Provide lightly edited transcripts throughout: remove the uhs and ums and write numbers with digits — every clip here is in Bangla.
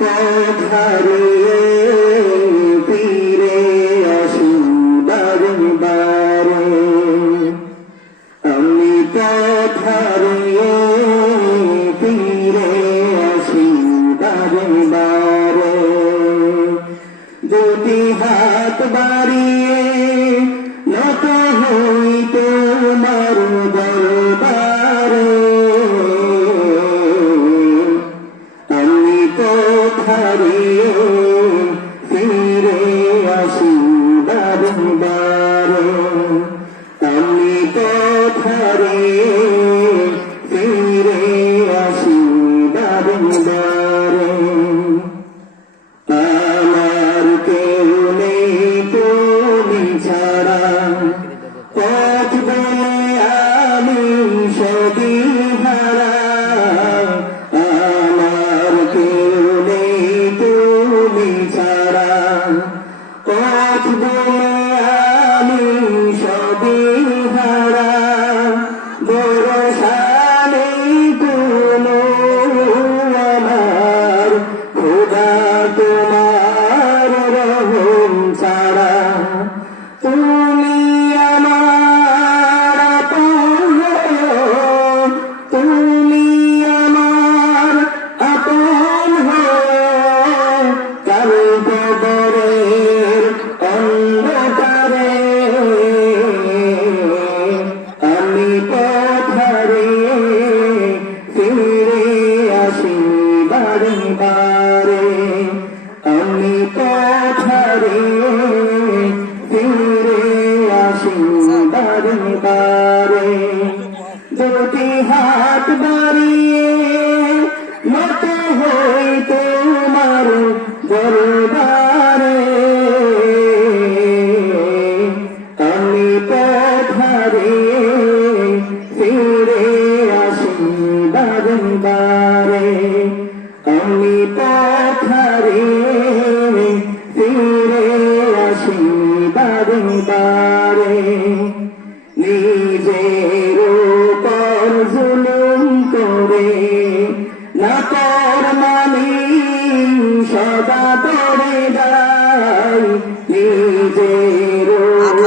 পথারিয়ে ফিরে আসি বারে বারে, আমি পথারিয়ে ফিরে আসি বারে বারে। দুটি হাত বাড়িয়ে নত হই তোমার দরবারে, আমি পথারিয়ে ফিরে আসি বারে বারে, আমি পথারিয়ে ফিরে আসি বারে বারে। আমার কেউ নেই তুমি ছাড়া, পথ বলে আমি সবই হারা। আমার কেউ নেই তুমি ছাড়া, পথ বলে আমি সবই হারা। ভরসা নেই কোনো আমার, খোদা তোমার রহম ছাড়া। তুমি আমার আপন, তুমি আমার আপন, কাল কবরের অন্ধকারে আমি পথারিয়ে ফিরে আসি বারে বারে, আমি পথারিয়ে ফিরে আসি বারে বারে। দুটি হাত বাড়িয়ে নত হই তোমার দরবারে, আমি পথারিয়ে ফিরে আসি বারে বারে, আমি পথারিয়ে ফিরে আসি বারে বারে। নিজের উপর জুলুম করে নাফরমানি সদা করে যায়, নিজের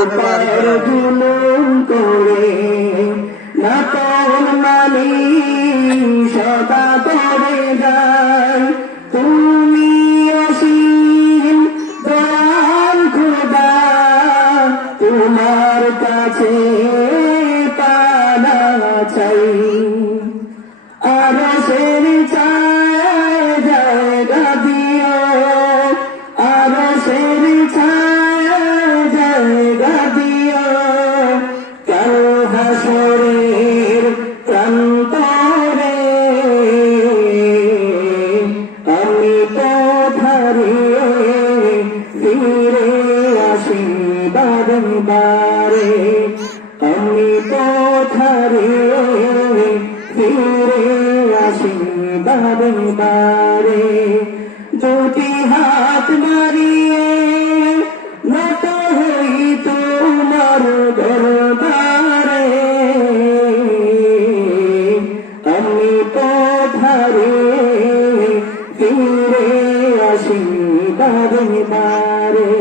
উপর জুলুম করে নাফরমানি সদা করে যায়। তুমি অসীম দয়াল খোদা, তোমার কাছে পানা চাই। আরশের ছায়ায় জায়গা দিও, আরশের ছায়ায় জায়গা দিও, কাল হাসরের প্রান্তরে আমি পথারিয়ে ফিরে আসি বারে বারে, আমি পথারিয়ে ফিরে আসি বারে বারে। দুটি হাত বাড়িয়ে নত হই তোমার দরবারে, আমি পথারিয়ে ফিরে আসি বারে বারে।